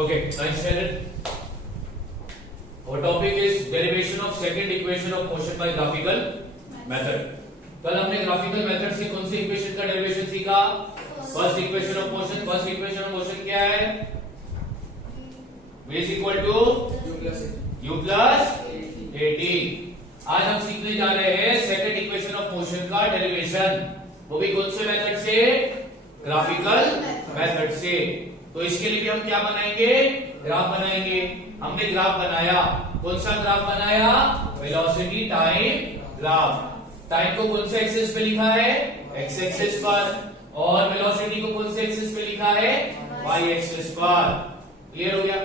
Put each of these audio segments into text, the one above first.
Okay, ninth standard. Our topic is derivation of second equation of motion by graphical method. कल हमने graphical method से कौन सी equation का derivation सीखा? First equation of motion. First equation of motion क्या है? v is equal to u plus at. आज हम सीखने जा रहे हैं सेकंड इक्वेशन ऑफ मोशन का डेरिवेशन, वो भी कौन से मेथड से? ग्राफिकल मेथड से. तो इसके लिए भी हम क्या बनाएंगे? ग्राफ बनाएंगे. हमने ग्राफ बनाया. कौन सा ग्राफ बनाया? Velocity time graph. टाइम को कौन से एक्सिस पे लिखा है? एक्स एक्सिस पर. और वेलोसिटी को कौन से एक्सिस पे लिखा है? वाई एक्सिस पर. क्लियर हो गया?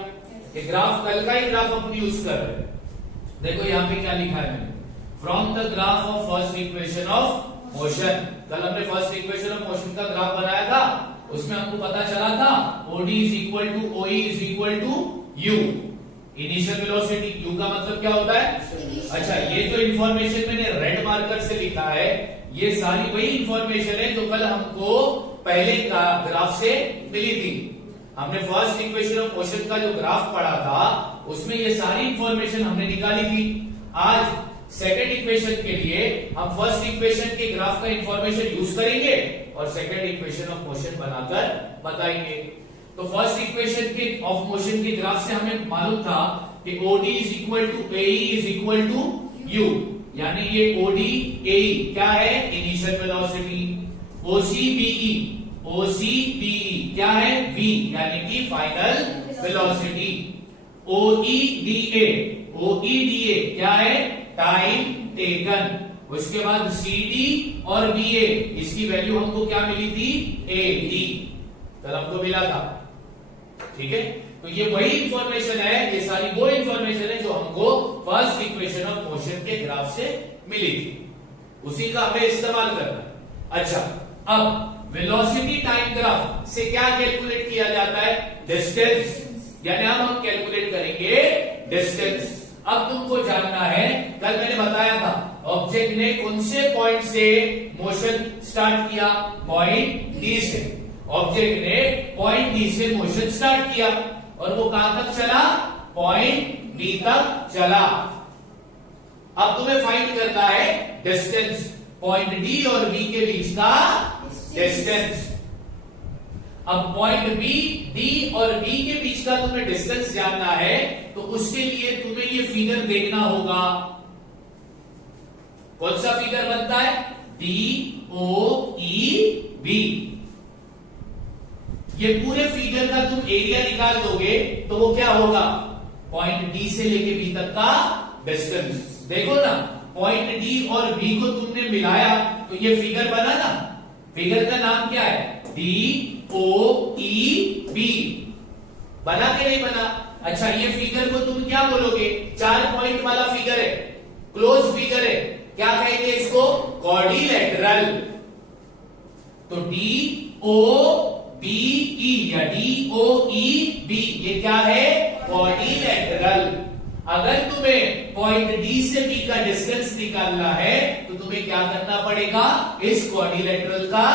ये ग्राफ कल का ही ग्राफ अपन यूज कर रहे हैं. देखो यहाँ पे क्या लिखा है मैंने, from the graph of first equation of motion. कल हमने फर्स्ट इक्वेशन ऑफ मोशन का ग्राफ बनाया था. उसमें हमको पता चला था OD is equal to OE is equal to U. Initial velocity. U का मतलब क्या होता है? अच्छा, ये जो इंफॉर्मेशन मैंने रेड मार्कर से लिखा है, ये सारी वही इंफॉर्मेशन है जो कल हमको पहले ग्राफ से मिली थी. हमने फर्स्ट इक्वेशन ऑफ मोशन का जो ग्राफ पढ़ा था उसमें ये सारी इंफॉर्मेशन हमने निकाली थी. आज सेकंड इक्वेशन के लिए हम फर्स्ट इक्वेशन के ग्राफ का इंफॉर्मेशन यूज करेंगे और सेकंड इक्वेशन ऑफ मोशन बनाकर बताएंगे. तो फर्स्ट इक्वेशन के ऑफ मोशन के ग्राफ से हमें मालूम था कि OD is equal to AE is equal to U. यानी ये OD AE क्या है? Initial velocity. OC BE क्या है? V यानी कि फाइनल वेलोसिटी. OEDA क्या है? Time taken. उसके बाद CD और BA इसकी वैल्यू हमको क्या मिली थी? AD. कल हमको मिला था. ठीक है, तो ये वही इंफॉर्मेशन है, ये सारी वो इंफॉर्मेशन है जो हमको फर्स्ट इक्वेशन ऑफ मोशन के ग्राफ से मिली थी. उसी का हमें इस्तेमाल करना है. अच्छा, अब वेलोसिटी टाइम ग्राफ से क्या कैलकुलेट किया जाता है? डिस्टेंस. यानी अब हम कैलकुलेट करेंगे डिस्टेंस. अब तुमको जानना है, कल मैंने बताया था ऑब्जेक्ट ने कौन से पॉइंट से मोशन स्टार्ट किया? पॉइंट डी से. ऑब्जेक्ट ने पॉइंट डी से मोशन स्टार्ट किया और वो कहां तक चला? पॉइंट बी तक चला. अब तुम्हें फाइंड करना है डिस्टेंस. पॉइंट डी और बी के बीच का डिस्टेंस. अब पॉइंट बी, डी और बी के बीच का तुम्हें डिस्टेंस जानना है, तो उसके लिए तुम्हें ये फिगर देखना होगा. कौन सा फिगर बनता है? DOEB. ये पूरे फिगर का तुम एरिया निकाल दोगे तो वो क्या होगा? पॉइंट डी से लेके बी तक का डिस्टेंस. देखो ना, पॉइंट डी और बी को तुमने मिलाया तो ये फिगर बना ना. फिगर का नाम क्या है? DOEB. बना के नहीं बना? अच्छा, ये फिगर को तुम क्या बोलोगे? 4 पॉइंट वाला फिगर है, क्लोज फिगर है. क्या कहेंगे इसको? क्वाड्रिलेटरल. तो DOBE या DOEB ये क्या है? क्वाड्रिलेटरल. अगर तुम्हें पॉइंट डी से बी का डिस्टेंस निकालना है तो तुम्हें क्या करना पड़ेगा? इस क्वाड्रिलेटरल का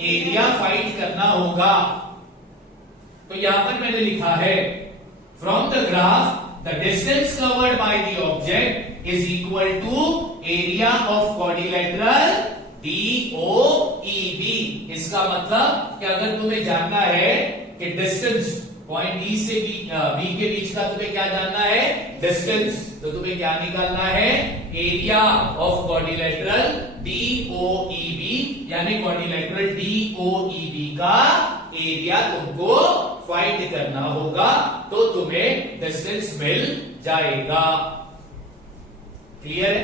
एरिया फाइंड करना होगा. तो यहां पर मैंने लिखा है, from the graph the distance covered by the object is equal to area of quadrilateral DOEB. इसका मतलब कि अगर तुम्हें जानना है कि डिस्टेंस पॉइंट डी से बी के बीच का तुम्हें क्या जानना है? डिस्टेंस. तो तुम्हें क्या निकालना है? Area of quadrilateral DOEB. यानी क्वाड्रिलेटरल DOEB का एरिया तुमको फाइंड करना होगा, तो तुम्हें डिस्टेंस मिल जाएगा. क्लियर है?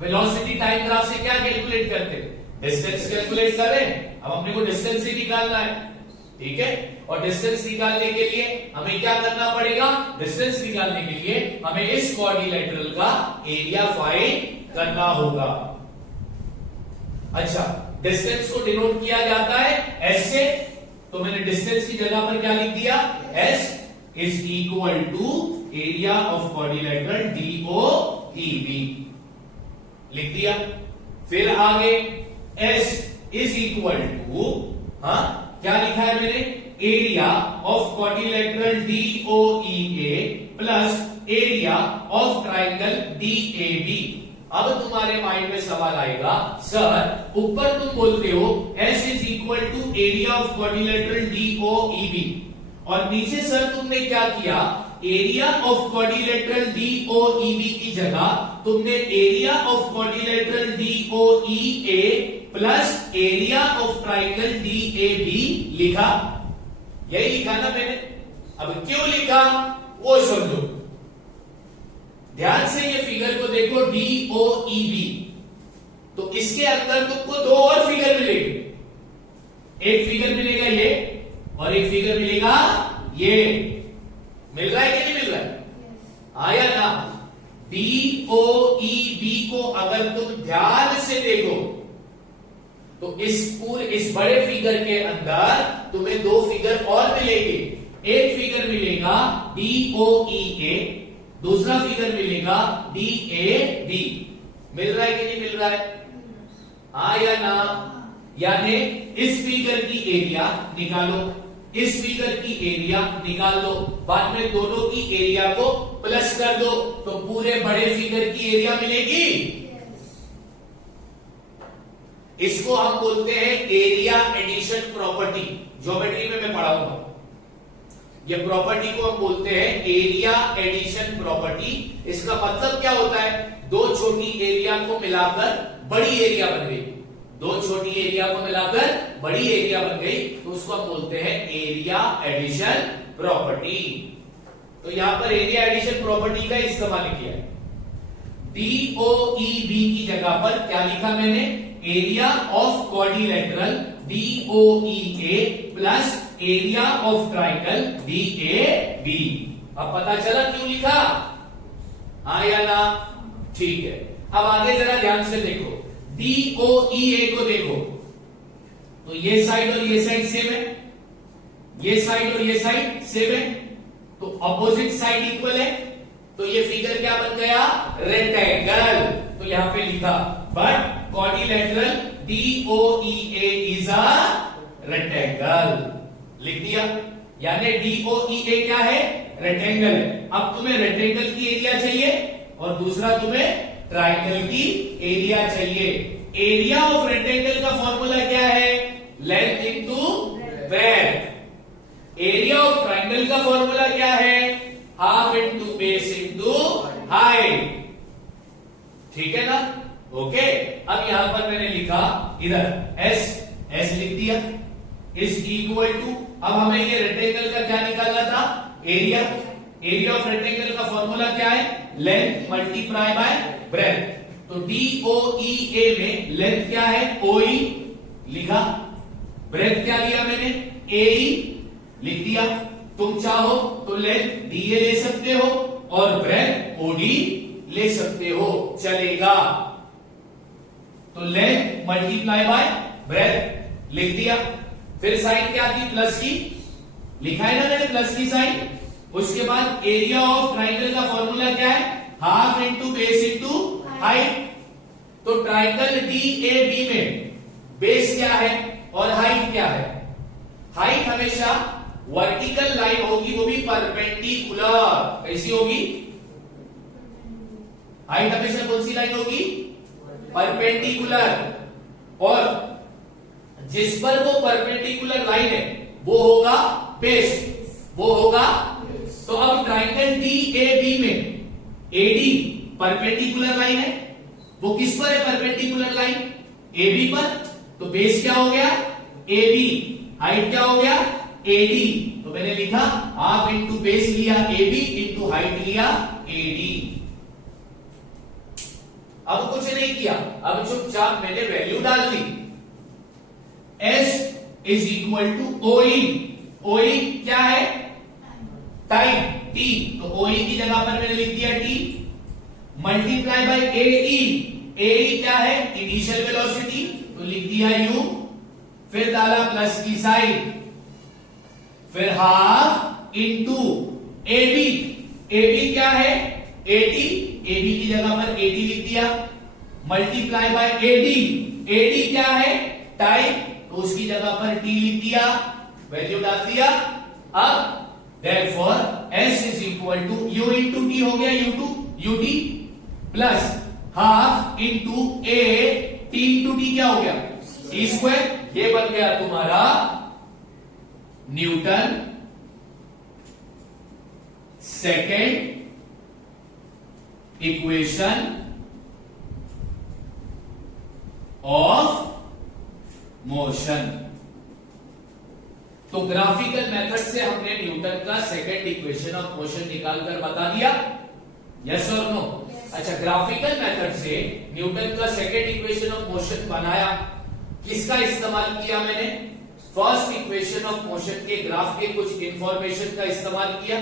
वेलोसिटी टाइम ग्राफ से क्या कैलकुलेट करते? डिस्टेंस कैलकुलेट कर रहे हैं. अब अपने को डिस्टेंस ही निकालना है. ठीक है, और डिस्टेंस निकालने के लिए हमें क्या करना पड़ेगा? डिस्टेंस निकालने के लिए हमें इस क्वाड्रिलेटरल का एरिया फाइंड करना होगा. अच्छा, डिस्टेंस को डिनोट किया जाता है S से. तो मैंने डिस्टेंस की जगह पर क्या लिख दिया? S is equal to area of quadrilateral DOEB. लिख दिया. फिर आगे S इज इक्वल टू, क्या लिखा है मैंने? Area of quadrilateral DOEA plus area of triangle DAB। अब तुम्हारे माइंड में सवाल आएगा, सर ऊपर तुम बोलते हो S is equal to area of quadrilateral DOEB और नीचे सर तुमने क्या किया, एरिया ऑफ क्वाड्रिलेटरल DOEB की जगह तुमने area of quadrilateral DOEA plus area of triangle DAB लिखा। यही लिखा ना मैंने। अब क्यों लिखा वो समझो, ध्यान से ये फिगर को देखो, DOEB, तो इसके अंदर तुमको दो और फिगर मिलेगी। एक फिगर मिलेगा ये और एक फिगर मिलेगा ये। मिल रहा है कि नहीं मिल रहा है? आया ना? DOEB को अगर तुम ध्यान से देखो तो इस बड़े फिगर के अंदर तुम्हें दो फिगर और मिलेंगे। एक फिगर मिलेगा DOEA, दूसरा फिगर मिलेगा DAB। मिल रहा है कि नहीं मिल रहा है? हाँ या ना? यानी इस फिगर की एरिया निकालो, इस फिगर की एरिया निकाल दो, बाद में दोनों की एरिया को प्लस कर दो तो पूरे बड़े फिगर की एरिया मिलेगी। इसको हम बोलते हैं एरिया एडिशन प्रॉपर्टी। ज्योमेट्री में मैं पढ़ाऊंगा ये प्रॉपर्टी को हम बोलते हैं एरिया एडिशन प्रॉपर्टी। इसका मतलब क्या होता है, दो छोटी एरिया को मिलाकर बड़ी एरिया बन गई, दो छोटी एरिया को मिलाकर बड़ी एरिया बन गई तो उसको हम बोलते हैं एरिया एडिशन प्रॉपर्टी। तो यहां पर एरिया एडिशन प्रॉपर्टी का इस्तेमाल किया है। DOEB की जगह पर क्या लिखा मैंने, area of quadrilateral DOEA plus area of triangle DAB। अब पता चला क्यों लिखा, हाँ या ना? ठीक है। अब आगे जरा ध्यान से देखो, DOEA को देखो तो ये साइड और ये साइड सेम है, ये साइड और ये साइड सेम है, तो अपोजिट साइड इक्वल है, तो ये फिगर क्या बन गया, रेक्टेंगल। तो यहां पे लिखा but quadrilateral DOEA is a rectangle, लिख दिया। यानी DOEA क्या है, रेक्टेंगल है। अब तुम्हें रेक्टेंगल की एरिया चाहिए और दूसरा तुम्हें ट्राइंगल की एरिया चाहिए। एरिया ऑफ रेक्टेंगल का फॉर्मूला क्या है, length into breadth. Area of triangle का फॉर्मूला क्या है, half into base into height. ठीक है ना? ओके। अब यहां पर मैंने लिखा इधर S लिख दिया इज इक्वल टू, अब हमें ये रेक्टेंगल का क्या निकालना था, एरिया। एरिया ऑफ रेक्टेंगल का फॉर्मूला क्या है, लेंथ मल्टीप्लाई बाय ब्रेड्थ। तो DOEA में लेंथ क्या है, OE लिखा, ब्रेड्थ क्या लिया मैंने, AE लिख दिया। तुम चाहो तो लेंथ DA ले सकते हो और ब्रेड्थ OD ले सकते हो, चलेगा। तो लेंथ मल्टीप्लाई बाय ब्रेड्थ लिख दिया। फिर साइन क्या थी, प्लस की, लिखा है ना मैंने प्लस की साइन। उसके बाद एरिया ऑफ ट्राइंगल का फॉर्मूला क्या है, half into base into height. तो ट्राइंगल DAB में बेस क्या है और हाइट क्या है, हाइट हमेशा वर्टिकल लाइन होगी, वो भी परपेंडिकुलर। कैसी होगी, हाइट हमेशा कौन सी लाइन होगी, परपेंडिकुलर। और जिस पर वो परपेंडिकुलर लाइन है वो होगा बेस, वो होगा। तो अब ट्राइंगल DAB में AD परपेंडिकुलर लाइन है, वो किस पर है परपेंडिकुलर लाइन, AB पर। तो बेस क्या हो गया, AB, हाइट क्या हो गया, AD। तो मैंने लिखा हाफ इंटू बेस लिया AB इंटू हाइट लिया AD। अब कुछ नहीं किया, अब चुपचाप मैंने वैल्यू डाल दी। S is equal to OE। OE क्या है, टाइम, T। तो OE की जगह पर मैंने लिख दिया T multiply by AE। AE क्या है, इनिशियल वेलोसिटी, तो लिख दिया U। फिर डाला प्लस की साइन, फिर हाफ इंटू AB। AB क्या है, 80। AB की जगह पर 80 लिख दिया मल्टीप्लाई बाय AD। AD क्या है, टाइम, तो उसकी जगह पर T लिख दिया। वैल्यू डाल दिया। अब therefore s is equal to u into t हो गया, ut plus half into a t into t क्या हो गया t स्क्वायर। ये बन गया तुम्हारा Newton second equation of motion. तो ग्राफिकल मेथड से हमने न्यूटन का सेकंड इक्वेशन ऑफ मोशन निकालकर बता दिया, यस और नो। अच्छा, ग्राफिकल मेथड से न्यूटन का सेकंड इक्वेशन ऑफ मोशन बनाया, किसका इस्तेमाल किया मैंने? फर्स्ट इक्वेशन ऑफ मोशन के ग्राफ के कुछ इंफॉर्मेशन का इस्तेमाल किया।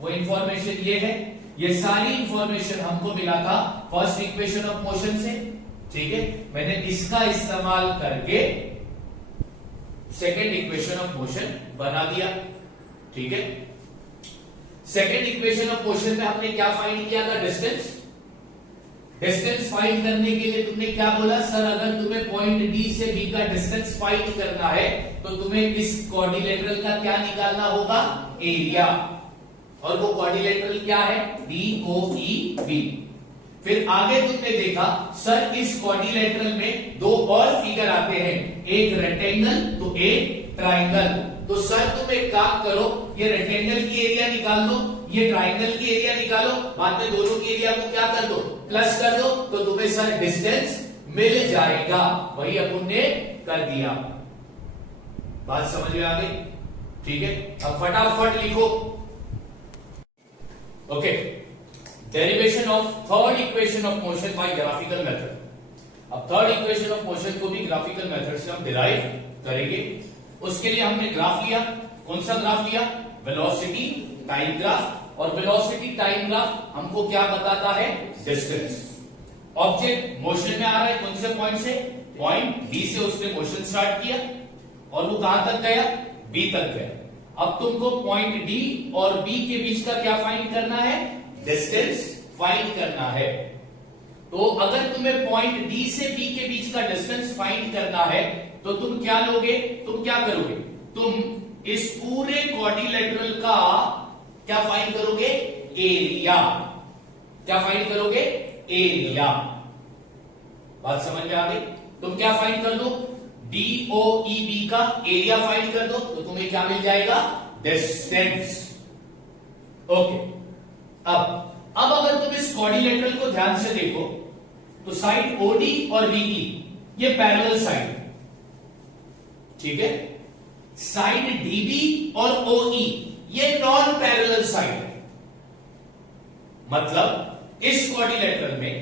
वो इंफॉर्मेशन ये है, ये सारी इंफॉर्मेशन हमको मिला था फर्स्ट इक्वेशन ऑफ मोशन से, ठीक है। मैंने इसका इस्तेमाल करके सेकेंड इक्वेशन ऑफ मोशन बना दिया, ठीक है। सेकेंड इक्वेशन ऑफ मोशन में हमने क्या फाइंड किया था? डिस्टेंस। डिस्टेंस फाइंड करने के लिए तुमने क्या बोला? सर अगर तुम्हें पॉइंट डी से बी का डिस्टेंस फाइंड करना है तो तुम्हें इस क्वाड्रिलेटरल का क्या निकालना होगा? एरिया। और वो क्वाड्रिलेटरल क्या है? DOEB। फिर आगे तुमने देखा सर इस क्वाड्रिलेटरल में दो और फिगर आते हैं, एक रेक्टेंगल तो एक ट्राइंगल। तो सर तुम एक काम करो, ये रेक्टेंगल की एरिया निकाल दो, ये ट्राइंगल की एरिया निकालो, बाद में दोनों की एरिया को क्या कर दो? प्लस कर दो, तो तुम्हें सर डिस्टेंस मिल जाएगा। वही अपन ने कर दिया। बात समझ में आ गई? ठीक है, अब फटाफट लिखो। Okay, derivation of third equation of motion by graphical method. अब थर्ड इक्वेशन ऑफ मोशन को भी ग्राफिकल मेथड से हम डिराइव करेंगे। उसके लिए हमने ग्राफ लिया। कौन सा ग्राफ लिया? Velocity time graph. और वेलोसिटी टाइम ग्राफ हमको क्या बताता है? डिस्टेंस। ऑब्जेक्ट मोशन में आ रहा है, कौन से पॉइंट से? पॉइंट डी से उसने मोशन स्टार्ट किया और वो कहां तक गया? बी तक गया। अब तुमको पॉइंट डी और बी के बीच का क्या फाइंड करना है? डिस्टेंस फाइंड करना है। तो अगर तुम्हें पॉइंट डी से बी के बीच का डिस्टेंस फाइंड करना है तो तुम क्या लोगे? तुम क्या करोगे? तुम इस पूरे क्वाड्रिलेटरल का क्या फाइंड करोगे? एरिया। क्या फाइंड करोगे? एरिया। बात समझ में आ गई? तुम क्या फाइंड कर दो? DOEB का एरिया फाइंड कर दो तो तुम्हें क्या मिल जाएगा? डिस्टेंस। ओके, अब अगर तुम इस क्वाड्रिलेटरल को ध्यान से देखो तो साइड OD और BE ये पैरेलल साइड, ठीक है। साइड DB और OE ये नॉन पैरेलल साइड है। मतलब इस क्वाड्रिलेटरल में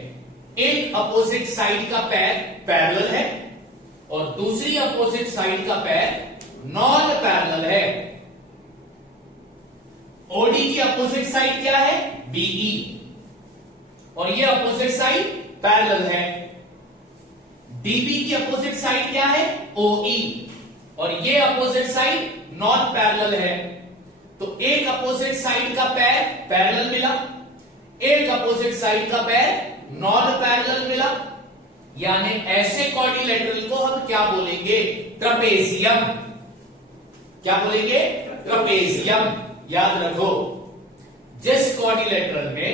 एक अपोजिट साइड का पैर पैरेलल है और दूसरी अपोजिट साइड का पैर नॉन पैरेलल है। OD की अपोजिट साइड क्या है? BE। और ये अपोजिट साइड पैरेलल है। DB की अपोजिट साइड क्या है? OE। और ये अपोजिट साइड नॉन पैरेलल है। तो एक अपोजिट साइड का पैर पैरेलल मिला, एक अपोजिट साइड का पैर नॉन पैरेलल मिला। यानी ऐसे क्वाड्रिलेटरल को हम क्या बोलेंगे? ट्रपेजियम। क्या बोलेंगे? ट्रपेजियम। याद रखो, जिस क्वाड्रिलेटरल में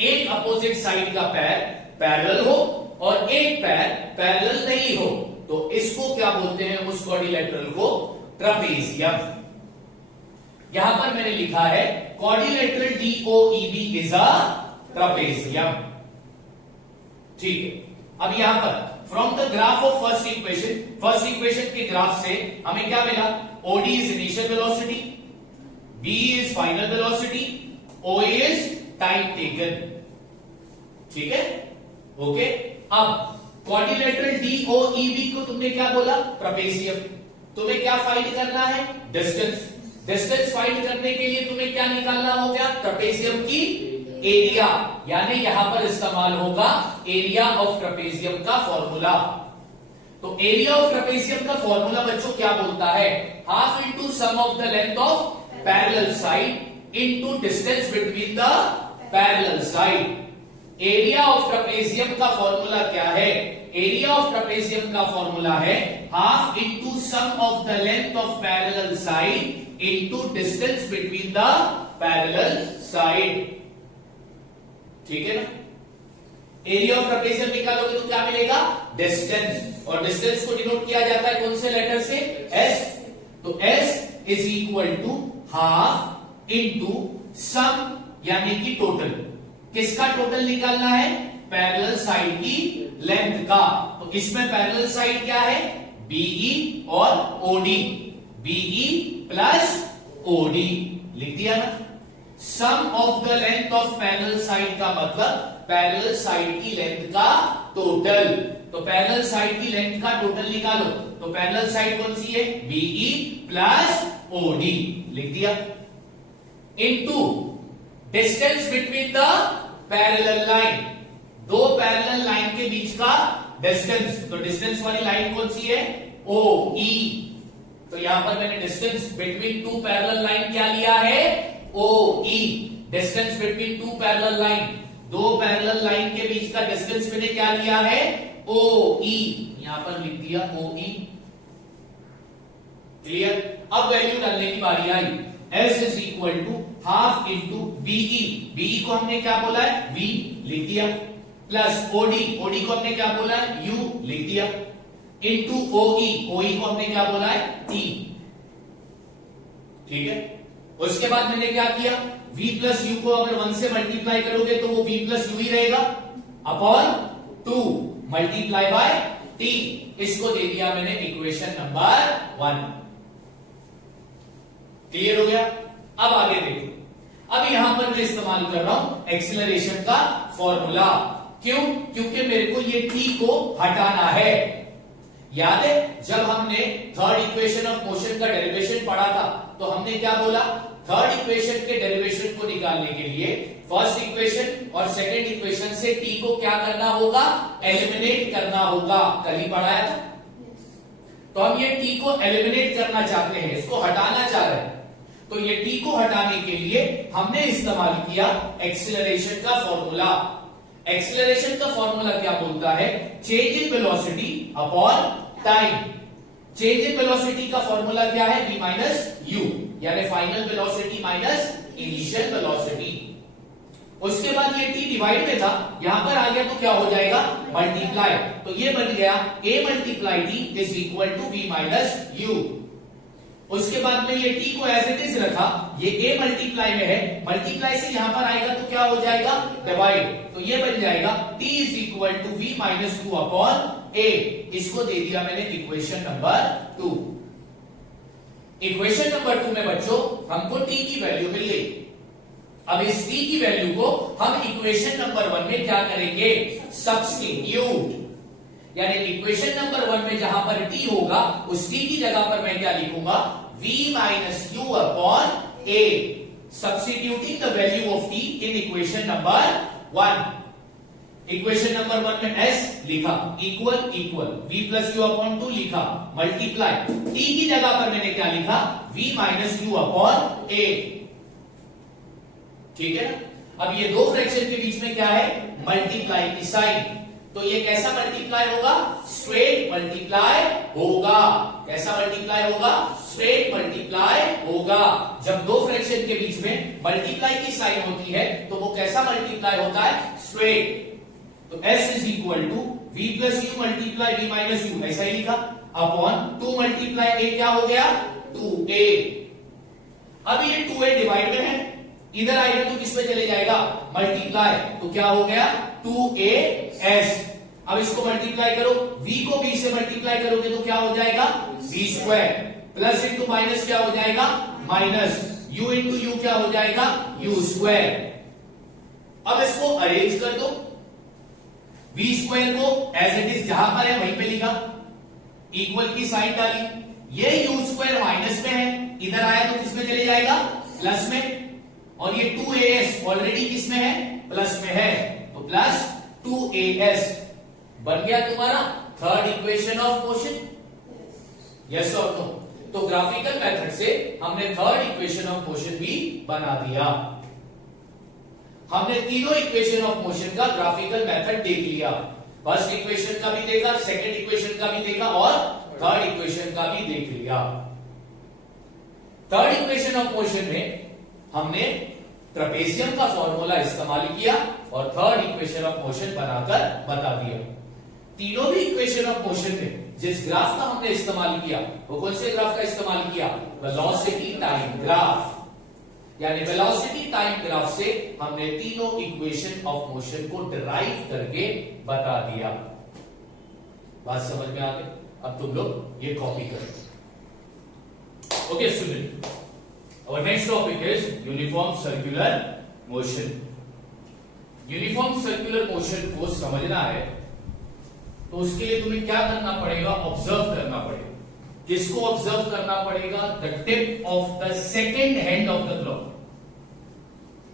एक अपोजिट साइड का पैर पैरेलल हो और एक पैर पैरेलल नहीं हो तो इसको क्या बोलते हैं? उस क्वाड्रिलेटरल को ट्रपेजियम। यहां पर मैंने लिखा है quadrilateral DOEB is a trapezium, ठीक है। अब यहां पर from the graph of first equation के ग्राफ से हमें क्या मिला? OD is initial velocity, B is final velocity, OA is time taken, ठीक है। ओके, अब क्वाड्रिलेटरल DOEB को तुमने क्या बोला? ट्रपेजियम। तुम्हें क्या फाइंड करना है? डिस्टेंस। डिस्टेंस फाइंड करने के लिए तुम्हें क्या निकालना होगा? ट्रपेजियम की एरिया। यानी यहां पर इस्तेमाल होगा एरिया ऑफ ट्रपेजियम का फॉर्मूला। तो एरिया ऑफ ट्रपेजियम का फॉर्मूला बच्चों क्या बोलता है? Half into sum of the length of parallel side into distance between the parallel side. Area of trapezium का फॉर्मूला क्या है? एरिया ऑफ ट्रेपेजियम का फॉर्मूला है half into sum of the length of parallel side into distance between the parallel side. ठीक है ना? Area of trapezium निकालोगे तो क्या मिलेगा? डिस्टेंस, और डिस्टेंस को डिनोट किया जाता है कौन से लेटर से? एस। तो S is equal to half into sum यानी कि टोटल। किसका टोटल निकालना है? पैरेलल साइड की लेंथ का। तो इसमें पैरेलल साइड क्या है? बीई और ओडी। बीई प्लस ओडी लिख दिया ना। Sum of the length of parallel side का मतलब पैरेलल साइड की लेंथ का टोटल। तो पैरेलल साइड की लेंथ का टोटल निकालो। तो पैरेलल साइड कौन सी है? बीई प्लस ओडी लिख दिया। Into distance between the parallel line, दो पैरेलल लाइन के बीच का डिस्टेंस। तो डिस्टेंस वाली लाइन कौन सी है? ओ ई। तो यहां पर मैंने distance between two parallel line क्या लिया है? O E. Distance between two parallel line, दो पैरेलल लाइन के बीच का डिस्टेंस मैंने क्या लिया है? ओ ई। यहां पर लिख दिया ओ ई। क्लियर? अब वैल्यू डालने की बारी आई। S is equal to half into BE. BE को हमने क्या बोला है? V लिख दिया। प्लस ओडी, ओडी को हमने क्या बोला है? U लिख दिया। इंटू ओई, ओई को हमने क्या बोला है? T। ठीक है? उसके बाद मैंने क्या किया? V प्लस यू को अगर 1 से मल्टीप्लाई करोगे तो वो V प्लस यू ही रहेगा अपॉन 2 मल्टीप्लाई बाय T। इसको दे दिया मैंने इक्वेशन नंबर 1। क्लियर हो गया? अब आगे देखो। अब यहां पर मैं इस्तेमाल कर रहा हूं एक्सीलरेशन का फॉर्मूला। क्यों? क्योंकि मेरे को ये टी को हटाना है। याद है जब हमने थर्ड इक्वेशन ऑफ मोशन का डेरिवेशन पढ़ा था तो हमने क्या बोला? थर्ड इक्वेशन के डेरिवेशन को निकालने के लिए फर्स्ट इक्वेशन और सेकंड इक्वेशन से टी को क्या करना होगा? एलिमिनेट करना होगा। कल ही पढ़ाया था। तो हम ये टी को एलिमिनेट करना चाहते हैं, इसको हटाना चाह रहे हैं। तो ये टी को हटाने के लिए हमने इस्तेमाल किया एक्सीलरेशन का फॉर्मूला। एक्सीलरेशन का फॉर्मूला क्या बोलता है? Change in velocity upon time. Change in velocity का फॉर्मूला क्या है? v माइनस यू, यानी final velocity minus initial velocity. उसके बाद ये t डिवाइड में था, यहां पर आ गया तो क्या हो जाएगा? मल्टीप्लाई। तो ये बन गया a multiply t is equal to v minus u. उसके बाद में ये t को एज इट इज रखा, ये a मल्टीप्लाई में है, मल्टीप्लाई से यहां पर आएगा तो क्या हो जाएगा? डिवाइड। तो ये बन जाएगा t is equal to v minus 2 upon a। इसको दे दिया मैंने इक्वेशन नंबर 2। इक्वेशन नंबर 2 में बच्चों हमको t की वैल्यू मिल गई। अब इस t की वैल्यू को हम इक्वेशन नंबर 1 में क्या करेंगे? सब्स्टिट्यूट। यानी इक्वेशन नंबर 1 में जहां पर t होगा उस t की जगह पर मैं क्या लिखूंगा? v minus you upon a। Substituting the value of t in equation number 1। Equation number 1 में s लिखा, equal equal, v plus you upon 2 लिखा, मल्टीप्लाई, t की जगह पर मैंने क्या लिखा? v minus you upon a। ठीक है? अब ये दो फ्रैक्शन के बीच में क्या है? मल्टीप्लाई की साइन। तो ये कैसा मल्टीप्लाई होगा? स्ट्रेट मल्टीप्लाई होगा। कैसा मल्टीप्लाई होगा? स्ट्रेट मल्टीप्लाई होगा। जब दो फ्रैक्शन के बीच में मल्टीप्लाई की साइन होती है तो वो कैसा मल्टीप्लाई होता है? स्ट्रेट। तो s is equal to v plus u multiply v minus u, ऐसा ही लिखा, अपॉन 2 मल्टीप्लाई a क्या हो गया? 2a। अब ये 2a डिवाइड में है, इधर आएगा तो किस में चले जाएगा? मल्टीप्लाई। तो क्या हो गया? 2as। अब इसको मल्टीप्लाई करो, v को v से मल्टीप्लाई करोगे तो क्या हो जाएगा? v square. Plus into minus क्या हो जाएगा? माइनस। u इंटू यू क्या हो जाएगा? u square. अब इसको अरेंज कर दो, v स्क्वायर को एज इट इज जहां पर है वहीं पे लिखा, इक्वल की साइन डाली, ये u स्क्वायर माइनस में है, इधर आया तो किस में चले जाएगा? प्लस में। और ये 2as ऑलरेडी किस में है? प्लस में है, तो प्लस 2as बन गया तुम्हारा third equation of motion. Yes और नो? तो ग्राफिकल मेथड से हमने थर्ड इक्वेशन ऑफ मोशन भी बना दिया। हमने तीनों इक्वेशन ऑफ मोशन का ग्राफिकल मेथड देख लिया। फर्स्ट इक्वेशन का भी देखा, सेकंड इक्वेशन का भी देखा और थर्ड इक्वेशन का भी देख लिया। थर्ड इक्वेशन ऑफ मोशन में हमने ट्रेपेजियम का फॉर्मूला इस्तेमाल किया और थर्ड इक्वेशन ऑफ मोशन बनाकर बता दिया। तीनों भी इक्वेशन ऑफ मोशन में जिस ग्राफ का हमने इस्तेमाल किया वो कौन से ग्राफ का इस्तेमाल किया? Velocity time graph. यानी वेलोसिटी टाइम ग्राफ से हमने तीनों इक्वेशन ऑफ मोशन को डिराइव करके बता दिया। बात समझ में आ गई? अब तुम लोग ये कॉपी करो। Okay student, our next topic is uniform circular motion. Uniform circular motion को समझना है तो उसके लिए तुम्हें क्या करना पड़ेगा? ऑब्जर्व करना पड़ेगा। किसको ऑब्जर्व करना पड़ेगा? The tip of the second hand of the clock.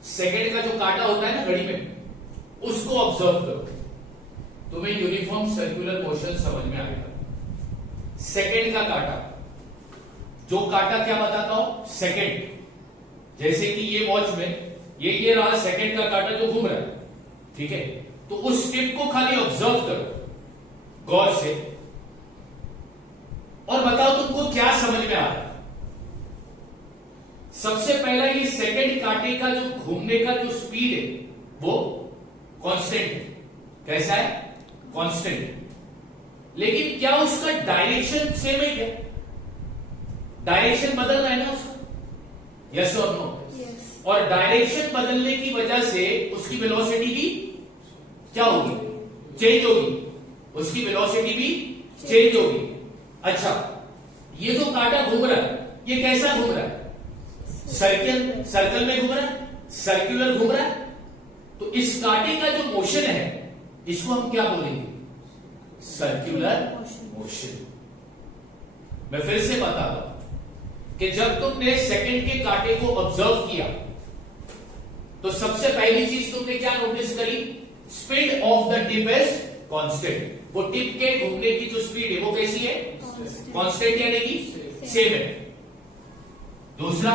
Second का जो कांटा होता है ना घड़ी में, उसको ऑब्जर्व करो, तुम्हें यूनिफॉर्म सर्कुलर मोशन समझ में आएगा। सेकेंड का कांटा, जो कांटा क्या बताता हूं? सेकेंड। जैसे कि ये वॉच में ये रहा सेकेंड का कांटा जो घूम रहा है, ठीक है? तो उस टिप को खाली ऑब्जर्व करो गौर से और बताओ तुमको क्या समझ में आ रहा है। सबसे पहला ये सेकेंड कांटे का जो घूमने का जो स्पीड है वो कांस्टेंट है। कैसा है? कांस्टेंट। लेकिन क्या उसका डायरेक्शन सेम है क्या? डायरेक्शन बदल रहा है ना उसका? यस और नो? और डायरेक्शन बदलने की वजह से उसकी वेलोसिटी भी क्या होगी? चेंज होगी। उसकी वेलोसिटी भी चेंज होगी। अच्छा, ये जो कांटा घूम रहा है ये कैसा घूम रहा है? सर्कल में घूम रहा है, सर्कुलर घूम रहा है। तो इस कांटे का जो मोशन है इसको हम क्या बोलेंगे? Circular motion. मैं फिर से बताता हूं कि जब तुमने सेकंड के कांटे को ऑब्जर्व किया तो सबसे पहली चीज तुमने क्या नोटिस करी? Speed of the tip is constant. वो टिप के घूमने की जो स्पीड है वो कैसी है? कांस्टेंट, यानी कि सेम है। दूसरा,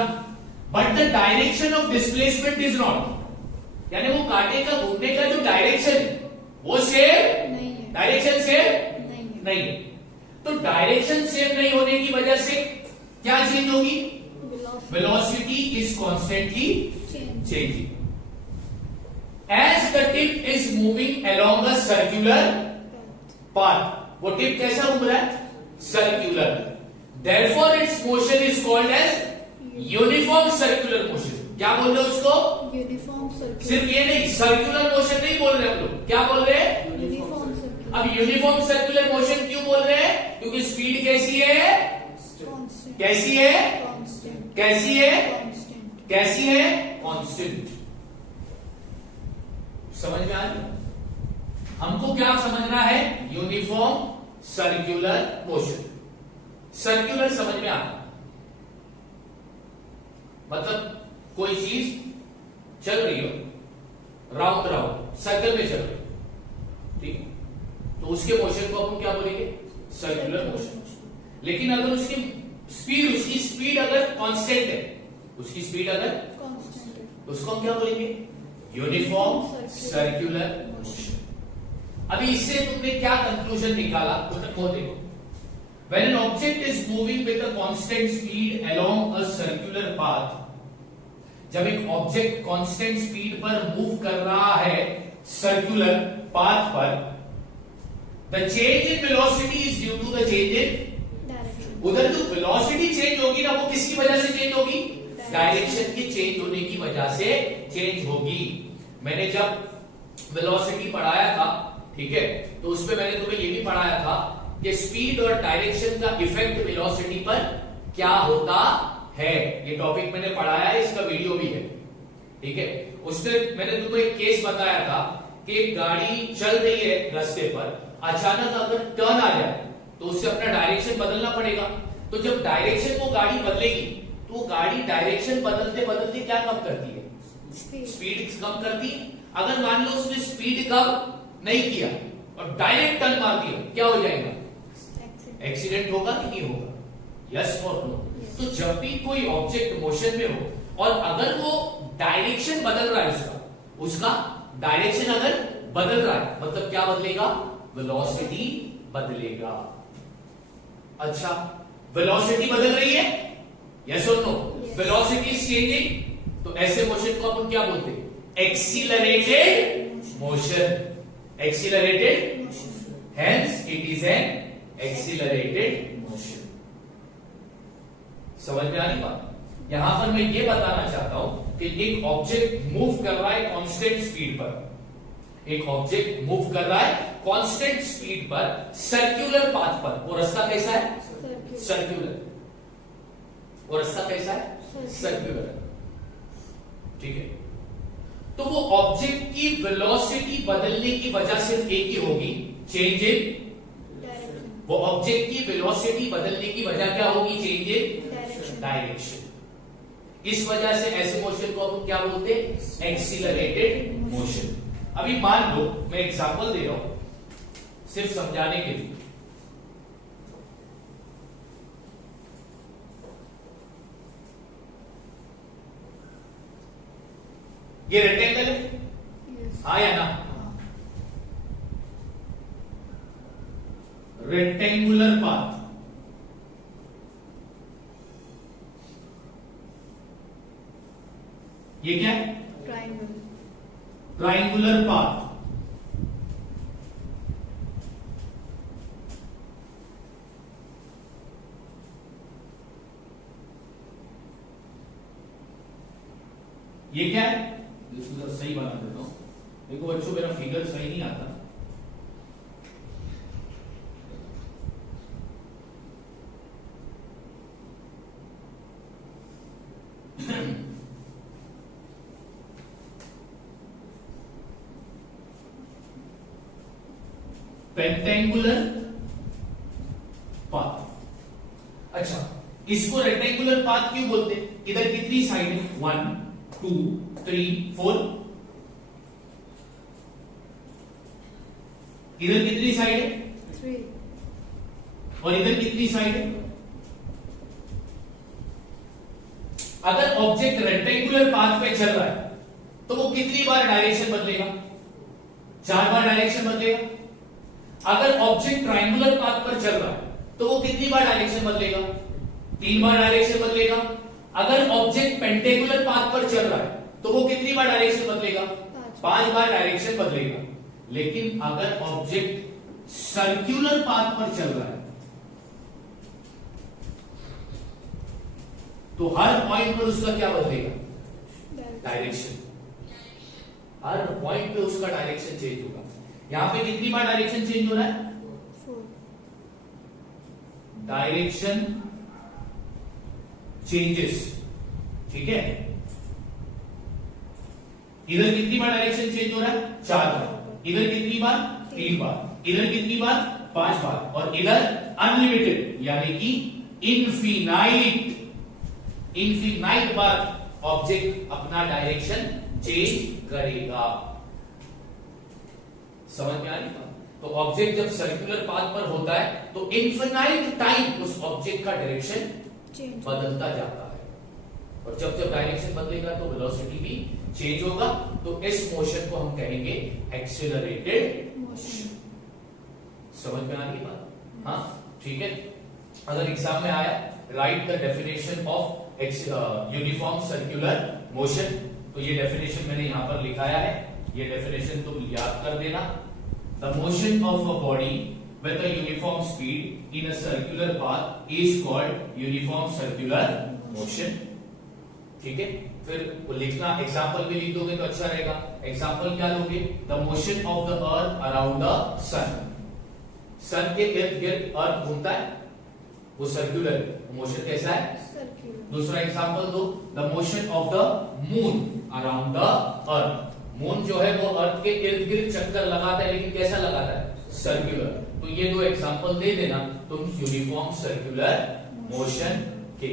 but the direction of displacement is not, यानी वो कांटे का घूमने का जो डायरेक्शन है वो सेम नहीं है। डायरेक्शन सेम नहीं है। तो डायरेक्शन सेम नहीं होने की वजह से क्या चेंज होगी? Velocity is constantly changing. As the tip is moving along a circular path, वो टिप कैसा घूम रहा है? Circular. Therefore its motion is called as uniform circular motion. क्या बोल रहे हो उसको? Uniform circular. सिर्फ ये नहीं, सर्कुलर मोशन नहीं बोल रहे हम लोग, क्या बोल रहे हैं? Uniform circular. अब यूनिफॉर्म सर्कुलर मोशन क्यों बोल रहे हैं? क्योंकि स्पीड कैसी है? कैसी है? कैसी है? कैसी है? कांस्टेंट। समझ में आ रही? हमको क्या समझना है? Uniform circular motion. सर्कुलर समझ में आ, मतलब कोई चीज चल रही हो राउंड राउंड सर्कल में चल रही, ठीक, तो उसके मोशन को हम क्या बोलेंगे? Circular motion. लेकिन अगर उसकी स्पीड अगर कांस्टेंट है, उसकी स्पीड अगर कांस्टेंट है, उसको हम क्या बोलेंगे? Uniform circular motion. अभी इससे तुमने क्या कंक्लूजन निकाला वो देखो। When an object is moving with a constant speed along a circular path, जब एक ऑब्जेक्ट कांस्टेंट स्पीड पर मूव कर रहा है सर्कुलर पाथ पर, the change in velocity is due to the change in direction. उधर जो वेलोसिटी चेंज होगी ना वो किसकी वजह से चेंज होगी? डायरेक्शन के चेंज होने की वजह से चेंज होगी। मैंने जब वेलोसिटी पढ़ाया था, ठीक है, तो उसमें मैंने तुम्हें ये भी पढ़ाया था कि स्पीड और डायरेक्शन का इफेक्ट वेलोसिटी पर क्या होता है। ये टॉपिक मैंने पढ़ाया है, इसका वीडियो भी है, ठीक है। उसमें मैंने तुमको एक केस बताया था कि एक गाड़ी चल रही है रास्ते पर, अचानक अगर टर्न आ जाए तो उसे अपना डायरेक्शन बदलना पड़ेगा। तो जब डायरेक्शन वो गाड़ी बदलेगी तो वो गाड़ी डायरेक्शन बदलते बदलते क्या कम करती है? स्पीड कम करती है। अगर मान लो उसने स्पीड कम नहीं किया और डायरेक्ट टर्न मार दिया, क्या हो जाएगा? एक्सीडेंट होगा कि नहीं होगा? यस और नो? तो जब भी कोई ऑब्जेक्ट मोशन में हो और अगर वो डायरेक्शन बदल रहा है उसका, उसका डायरेक्शन अगर बदल रहा है मतलब क्या बदलेगा, वेलोसिटी बदलेगा। अच्छा, वेलोसिटी बदल रही है, यस और नो, वेलोसिटी इज चेंजिंग, तो ऐसे मोशन को अपन क्या बोलते हैं, accelerated motion. Accelerated, hence it is an accelerated motion. समझ में आ रही बात? यहां पर मैं ये बताना चाहता हूं कि एक ऑब्जेक्ट मूव कर रहा है कांस्टेंट स्पीड पर, एक ऑब्जेक्ट मूव कर रहा है कांस्टेंट स्पीड पर सर्कुलर पाथ पर। वो रास्ता कैसा है, सर्कुलर। वो रास्ता कैसा है, सर्कुलर। ठीक है, तो वो ऑब्जेक्ट की वेलोसिटी बदलने की वजह सिर्फ एक ही होगी, चेंज इन, वो ऑब्जेक्ट की वेलोसिटी बदलने की वजह क्या होगी, चेंज इन डायरेक्शन। इस वजह से ऐसे मोशन को हम क्या बोलते हैं, एक्सीलरेटेड मोशन। अभी मान लो मैं एग्जांपल दे रहा हूं सिर्फ समझाने के लिए। ये रेक्टेंगल है, हाँ या ना, रेक्टेंगुलर पाथ, ये क्या है, ट्राइंगल, ट्राइंगुलर पाथ। ये क्या है, इसको सही बना देता हूं। देखो बच्चों मेरा फिगर सही नहीं आता, पेंटेंगुलर पाथ। अच्छा, इसको रेक्टेंगुलर पाथ क्यों बोलते हैं, इधर कितनी साइड है, 1 2 3 4, इधर कितनी साइड है, 3, और इधर कितनी साइड है। अगर ऑब्जेक्ट रेक्टेंगुलर पाथ पे चल रहा है तो वो कितनी बार डायरेक्शन बदलेगा, 4 बार डायरेक्शन बदलेगा। अगर ऑब्जेक्ट ट्रायंगुलर पाथ पर चल रहा है तो वो कितनी बार डायरेक्शन बदलेगा, 3 बार डायरेक्शन बदलेगा। अगर ऑब्जेक्ट पेंटेगुलर पाथ पर चल रहा है तो वो कितनी बार डायरेक्शन बदलेगा, 5 बार डायरेक्शन बदलेगा। लेकिन अगर ऑब्जेक्ट सर्कुलर पाथ पर चल रहा है तो हर पॉइंट पर उसका क्या बदलेगा, डायरेक्शन। हर पॉइंट पे उसका डायरेक्शन चेंज होगा। यहां पे कितनी बार डायरेक्शन चेंज हो रहा है, 4, डायरेक्शन चेंजेस। ठीक है, इधर कितनी बार डायरेक्शन चेंज हो रहा है, 4 बार। इधर कितनी बार, 3 बार। इधर कितनी बार, 5 बार। और इधर अनलिमिटेड यानी कि इनफिनाइट बार ऑब्जेक्ट अपना डायरेक्शन चेंज करेगा। समझ में आ रही बात? तो ऑब्जेक्ट जब सर्कुलर पाथ पर होता है तो इनफिनाइट टाइम उस ऑब्जेक्ट का डायरेक्शन बदलता जाता है, और जब जब डायरेक्शन बदलेगा तो वेलोसिटी भी चेंज होगा। तो इस मोशन को हम कहेंगे एक्सीलरेटेड मोशन। समझ में आ रही बात? हाँ, ठीक है। अगर एग्जाम में आया right the definition of uniform circular motion, तो ये डेफिनेशन मैंने यहां पर लिखाया है, ये डेफिनेशन तुम याद कर देना। The motion of a body with a uniform speed in a circular path is called uniform circular motion. ठीक है, फिर वो लिखना, एग्जांपल भी लिख दोगे तो अच्छा रहेगा। एग्जांपल क्या लोगे, the motion of the earth around the sun. Sun के इर्द गिर्द अर्थ घूमता है, वो सर्कुलर मोशन कैसा है, सर्कुलर। दूसरा एग्जांपल दो, the motion of the moon around the earth. Moon जो है वो अर्थ के इर्द गिर्द चक्कर लगाता है, लेकिन कैसा लगाता है, सर्कुलर। तो ये दो एग्जांपल दे देना तुम यूनिफॉर्म सर्कुलर मोशन के।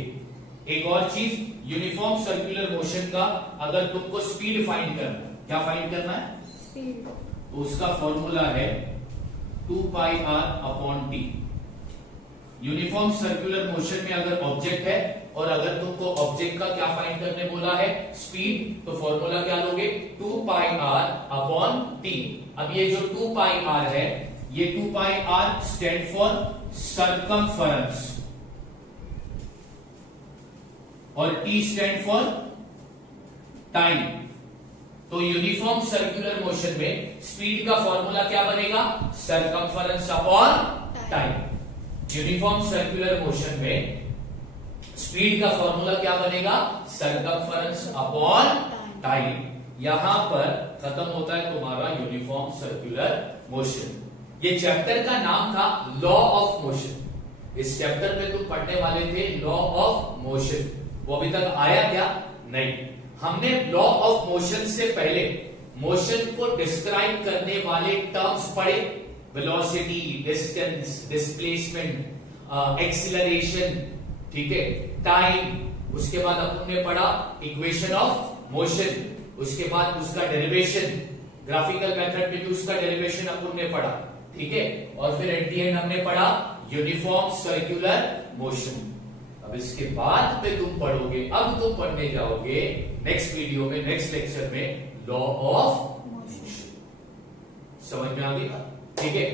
एक और चीज, यूनिफॉर्म सर्कुलर मोशन का अगर तुमको स्पीड फाइंड करना, क्या फाइंड करना है, स्पीड, तो उसका फॉर्मूला है 2πr/t। यूनिफॉर्म सर्कुलर मोशन में अगर ऑब्जेक्ट है और अगर तुमको ऑब्जेक्ट का क्या फाइंड करने बोला है, स्पीड, तो फॉर्मूला क्या लोगे, 2 पाई आर अपॉन टी। अब ये जो 2 पाई आर है, ये 2 पाई आर स्टैंड फॉर सर्कमफरेंस और टी स्टैंड फॉर टाइम। तो यूनिफॉर्म सर्कुलर मोशन में स्पीड का फॉर्मूला क्या बनेगा, circumference upon time. Uniform circular motion में स्पीड का फॉर्मूला क्या बनेगा, सर्कमफरेंस अपॉन टाइम। यहां पर खत्म होता है तुम्हारा यूनिफॉर्म सर्कुलर मोशन। ये चैप्टर का नाम था लॉ ऑफ मोशन। इस चैप्टर में तुम पढ़ने वाले थे लॉ ऑफ मोशन। वो अभी तक आया क्या, नहीं। हमने लॉ ऑफ मोशन से पहले मोशन को डिस्क्राइब करने वाले टर्म्स पढ़े, वेलोसिटी, डिस्टेंस, डिस्प्लेसमेंट, एक्सीलरेशन, ठीक है, टाइम। उसके बाद अपन ने पढ़ा इक्वेशन ऑफ मोशन, उसके बाद उसका डेरिवेशन, ग्राफिकल मेथड में भी उसका डेरिवेशन अपन ने पढ़ा, ठीक है। और फिर एट द एंड हमने पढ़ा यूनिफॉर्म सर्कुलर मोशन। अब इसके बाद में तुम पढ़ोगे, अब तुम पढ़ने जाओगे नेक्स्ट वीडियो में, नेक्स्ट लेक्चर में लॉ ऑफ मोशन। समझ में आ गया, ठीक है।